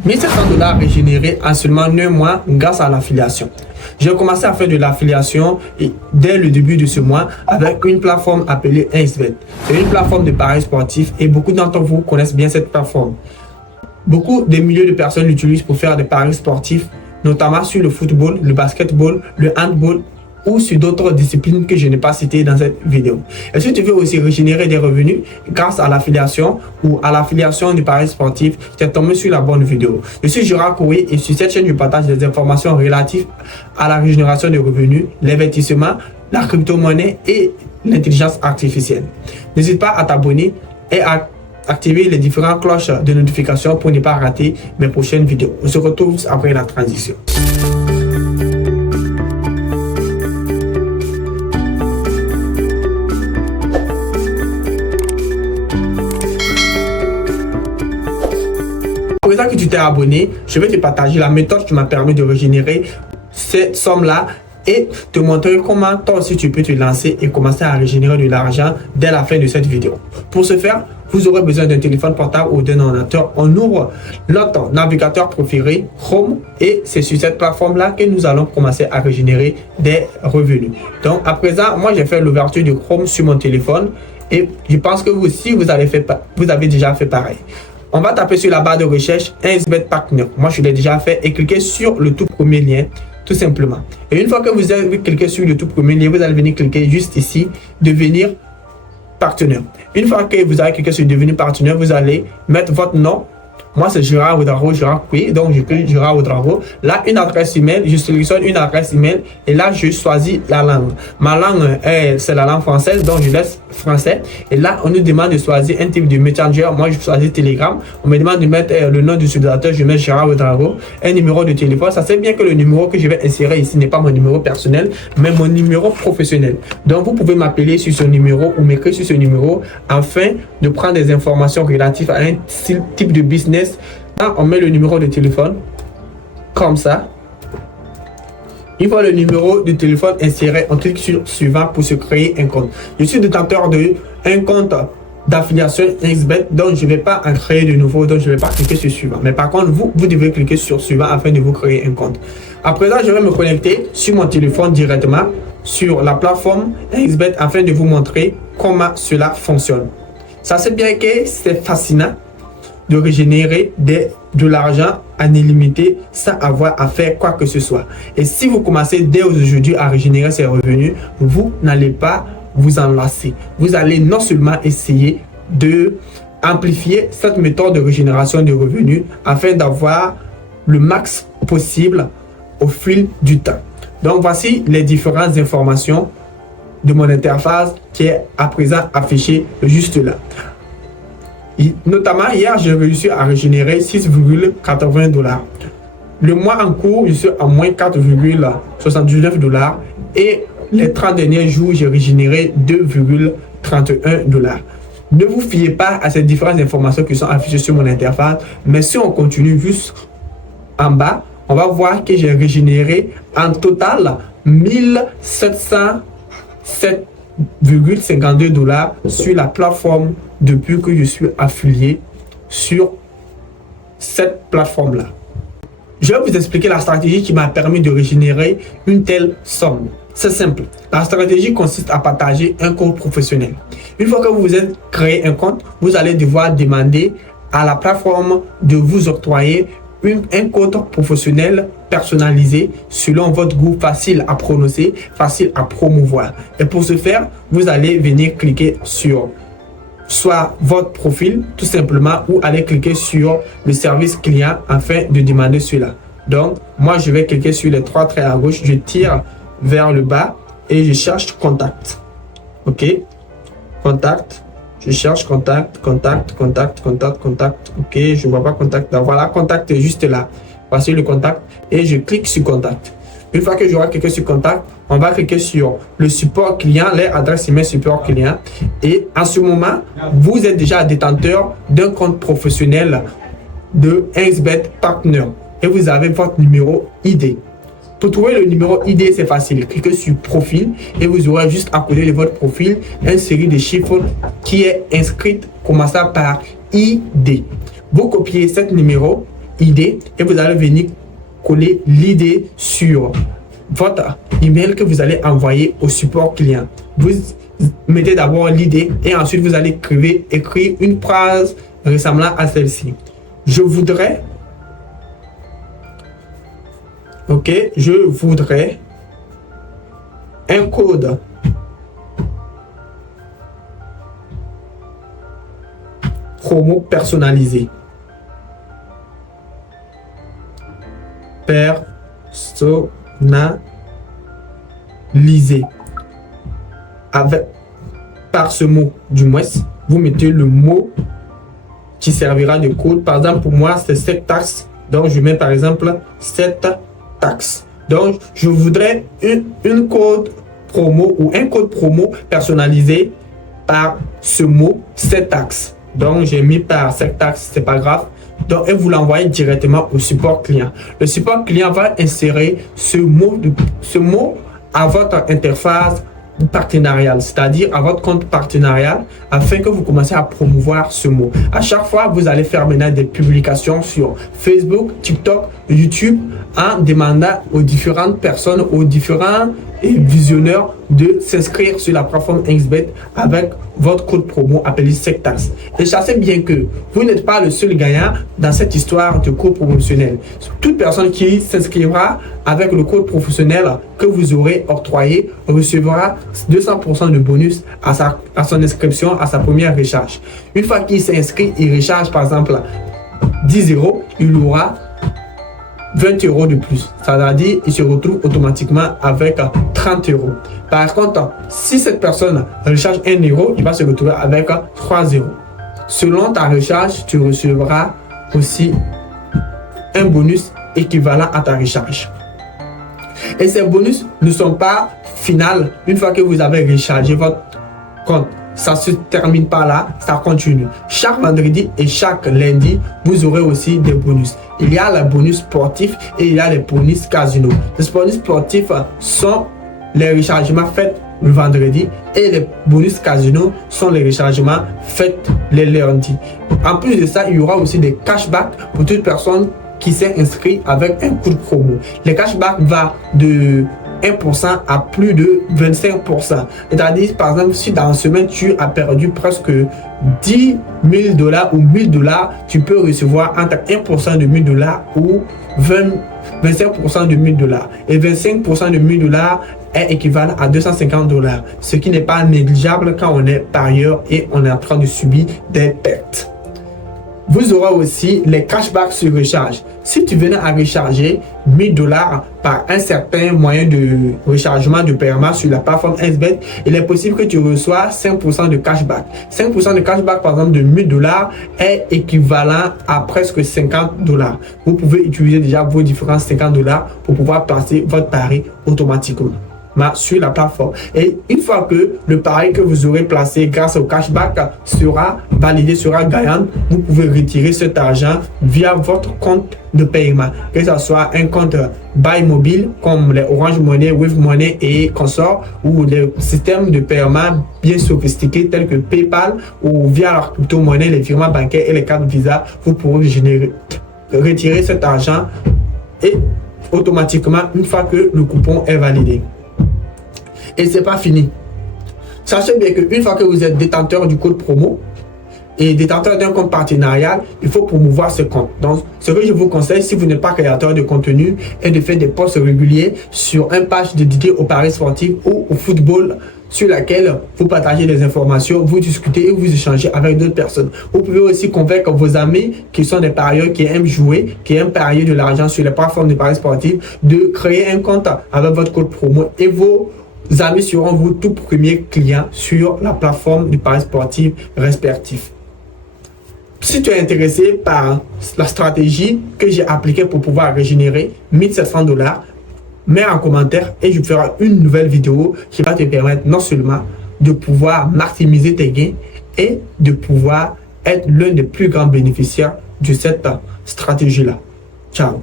$1 700 régénérés en seulement 9 mois grâce à l'affiliation. J'ai commencé à faire de l'affiliation dès le début de ce mois avec une plateforme appelée 1xBet. C'est une plateforme de paris sportifs et beaucoup d'entre vous connaissent bien cette plateforme. Beaucoup de milliers de personnes l'utilisent pour faire des paris sportifs, notamment sur le football, le basketball, le handball ou sur d'autres disciplines que je n'ai pas citées dans cette vidéo. Et si tu veux aussi régénérer des revenus grâce à l'affiliation ou à l'affiliation du paris sportif, tu es tombé sur la bonne vidéo. Je suis Gérard Coury et sur cette chaîne, je partage des informations relatives à la régénération des revenus, l'investissement, la crypto-monnaie et l'intelligence artificielle. N'hésite pas à t'abonner et à activer les différentes cloches de notification pour ne pas rater mes prochaines vidéos. On se retrouve après la transition. Après que tu t'es abonné, je vais te partager la méthode qui m'a permis de régénérer cette somme-là et te montrer comment toi aussi tu peux te lancer et commencer à régénérer de l'argent dès la fin de cette vidéo. Pour ce faire, vous aurez besoin d'un téléphone portable ou d'un ordinateur. On ouvre notre navigateur préféré, Chrome, et c'est sur cette plateforme-là que nous allons commencer à régénérer des revenus. Donc à présent, moi j'ai fait l'ouverture de Chrome sur mon téléphone et je pense que vous aussi, vous avez déjà fait pareil. On va taper sur la barre de recherche 1xBet Partner. Moi, je l'ai déjà fait et cliquer sur le tout premier lien, tout simplement. Et une fois que vous avez cliqué sur le tout premier lien, vous allez venir cliquer juste ici, devenir partenaire. Une fois que vous avez cliqué sur devenir partenaire, vous allez mettre votre nom. Moi, c'est Gérard Ouedraogo, Gérard Coury. Donc, je clique Gérard Ouedraogo. Là, une adresse email. Je sélectionne une adresse email. Et là, je choisis la langue. Ma langue, c'est la langue française. Donc, je laisse français. Et là, on nous demande de choisir un type de messenger. Moi, je choisis Telegram. On me demande de mettre le nom du utilisateur. Je mets Gérard Ouedraogo. Un numéro de téléphone. Ça, c'est bien que le numéro que je vais insérer ici n'est pas mon numéro personnel, mais mon numéro professionnel. Donc, vous pouvez m'appeler sur ce numéro ou m'écrire sur ce numéro afin de prendre des informations relatives à un type de business. Là, on met le numéro de téléphone comme ça. Une fois le numéro de téléphone inséré, on clique sur suivant pour se créer un compte. Je suis détenteur d'un compte d'affiliation 1xBet, donc je ne vais pas en créer de nouveau, donc je ne vais pas cliquer sur suivant. Mais par contre, vous devez cliquer sur suivant afin de vous créer un compte. À présent, je vais me connecter sur mon téléphone directement sur la plateforme 1xBet afin de vous montrer comment cela fonctionne. Ça, c'est bien que c'est fascinant de régénérer de l'argent en illimité sans avoir à faire quoi que ce soit. Et si vous commencez dès aujourd'hui à régénérer ces revenus, vous n'allez pas vous en lasser. Vous allez non seulement essayer de amplifier cette méthode de régénération de revenus afin d'avoir le max possible au fil du temps. Donc voici les différentes informations de mon interface qui est à présent affichée juste là. Notamment hier, j'ai réussi à régénérer $6,80. Le mois en cours, je suis à moins $4,79 et les 30 derniers jours, j'ai régénéré $2,31. Ne vous fiez pas à ces différentes informations qui sont affichées sur mon interface, mais si on continue juste en bas, on va voir que j'ai régénéré en total $1,707,52 sur la plateforme depuis que je suis affilié sur cette plateforme-là. Je vais vous expliquer la stratégie qui m'a permis de régénérer une telle somme. C'est simple. La stratégie consiste à partager un compte professionnel. Une fois que vous vous êtes créé un compte, vous allez devoir demander à la plateforme de vous octroyer un compte professionnel personnalisé selon votre goût, facile à prononcer, facile à promouvoir. Et pour ce faire, vous allez venir cliquer sur soit votre profil tout simplement ou aller cliquer sur le service client afin de demander cela. Donc, moi, je vais cliquer sur les 3 traits à gauche, je tire vers le bas et je cherche contact. OK? Contact. Je cherche contact. OK, je ne vois pas contact. Donc, voilà, contact est juste là. Voici le contact et je clique sur contact. Une fois que j'aurai cliqué sur contact, on va cliquer sur le support client, l'adresse email support client. Et en ce moment, vous êtes déjà détenteur d'un compte professionnel de 1xBet Partner et vous avez votre numéro ID. Pour trouver le numéro ID, c'est facile. Cliquez sur profil et vous aurez juste à côté de votre profil une série de chiffres qui est inscrite commençant par ID. Vous copiez ce numéro idée et vous allez venir coller l'idée sur votre email que vous allez envoyer au support client. Vous mettez d'abord l'idée et ensuite vous allez écrire une phrase ressemblant à celle-ci. Je voudrais un code promo personnalisé. Personnalisé. Par ce mot, du moins, vous mettez le mot qui servira de code. Par exemple, pour moi, c'est cette taxe. Donc, je mets par exemple cette taxe. Donc, je voudrais une code promo ou un code promo personnalisé par ce mot, cette taxe. Donc, j'ai mis par cette taxe, c'est pas grave. Donc, et vous l'envoyez directement au support client. Le support client va insérer ce mot à votre interface partenariale, c'est-à-dire à votre compte partenarial, afin que vous commenciez à promouvoir ce mot. À chaque fois, vous allez faire maintenant des publications sur Facebook, TikTok, YouTube, en demandant aux différentes personnes, aux différents visionneurs de s'inscrire sur la plateforme XBET avec votre code promo appelé Sectax. Et sachez bien que vous n'êtes pas le seul gagnant dans cette histoire de code promotionnel. Toute personne qui s'inscrira avec le code professionnel que vous aurez octroyé recevra 200% de bonus à son inscription, à sa première recharge. Une fois qu'il s'est inscrit, il recharge par exemple 10 €, il aura 20 € de plus. Ça veut dire qu'il se retrouve automatiquement avec 30 €. Par contre, si cette personne recharge 1 €, il va se retrouver avec 3 €. Selon ta recharge, tu recevras aussi un bonus équivalent à ta recharge. Et ces bonus ne sont pas finaux une fois que vous avez rechargé votre compte. Ça se termine pas là, ça continue. Chaque vendredi et chaque lundi, vous aurez aussi des bonus. Il y a les bonus sportifs et il y a les bonus casino. Les bonus sportifs sont les rechargements faits le vendredi et les bonus casino sont les rechargements faits les lundis. En plus de ça, il y aura aussi des cashbacks pour toute personne qui s'est inscrit avec un code promo. Les cashbacks vont de 1% à plus de 25%. C'est-à-dire, par exemple, si dans une semaine, tu as perdu presque 10 000 $ ou 1 000 $, tu peux recevoir entre 1% de 1 000 $ ou 25% de 1 000 $. Et 25% de 1 000 $ est équivalent à 250 $, ce qui n'est pas négligeable quand on est parieur et on est en train de subir des pertes. Vous aurez aussi les cashbacks sur recharge. Si tu venais à recharger 1 000 $ par un certain moyen de rechargement de paiement sur la plateforme XBET, il est possible que tu reçois 5% de cashback. 5% de cashback, par exemple, de 1 000 $ est équivalent à presque 50 $. Vous pouvez utiliser déjà vos différents 50 $ pour pouvoir placer votre pari automatiquement sur la plateforme. Et une fois que le pari que vous aurez placé grâce au cashback sera validé, sera gagnant, vous pouvez retirer cet argent via votre compte de paiement, que ce soit un compte Buy Mobile comme les Orange Money, Wave Money et consorts, ou les systèmes de paiement bien sophistiqués tels que PayPal, ou via leur crypto-monnaie, les virements bancaires et les cartes Visa. Vous pourrez retirer cet argent et automatiquement une fois que le coupon est validé. Et c'est pas fini. Sachez bien qu'une fois que vous êtes détenteur du code promo et détenteur d'un compte partenarial, il faut promouvoir ce compte. Donc, ce que je vous conseille, si vous n'êtes pas créateur de contenu, est de faire des posts réguliers sur une page dédiée au paris sportif ou au football, sur laquelle vous partagez des informations, vous discutez et vous échangez avec d'autres personnes. Vous pouvez aussi convaincre vos amis qui sont des parieurs, qui aiment jouer, qui aiment parier de l'argent sur les plateformes de paris sportifs, de créer un compte avec votre code promo et vos amis seront vos tout premiers clients sur la plateforme du pari sportif respectif. Si tu es intéressé par la stratégie que j'ai appliquée pour pouvoir régénérer 1 700 $, mets en commentaire et je ferai une nouvelle vidéo qui va te permettre non seulement de pouvoir maximiser tes gains et de pouvoir être l'un des plus grands bénéficiaires de cette stratégie-là. Ciao!